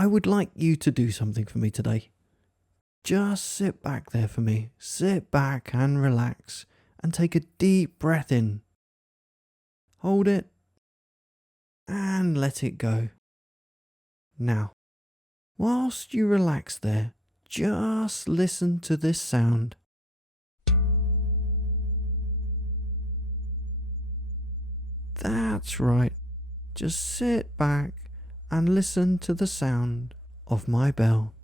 I would like you to do something for me today. Just sit back there for me. Sit back and relax and take a deep breath in. Hold it and let it go. Now, whilst you relax there, just listen to this sound. That's right. Just sit back and listen to the sound of my bell.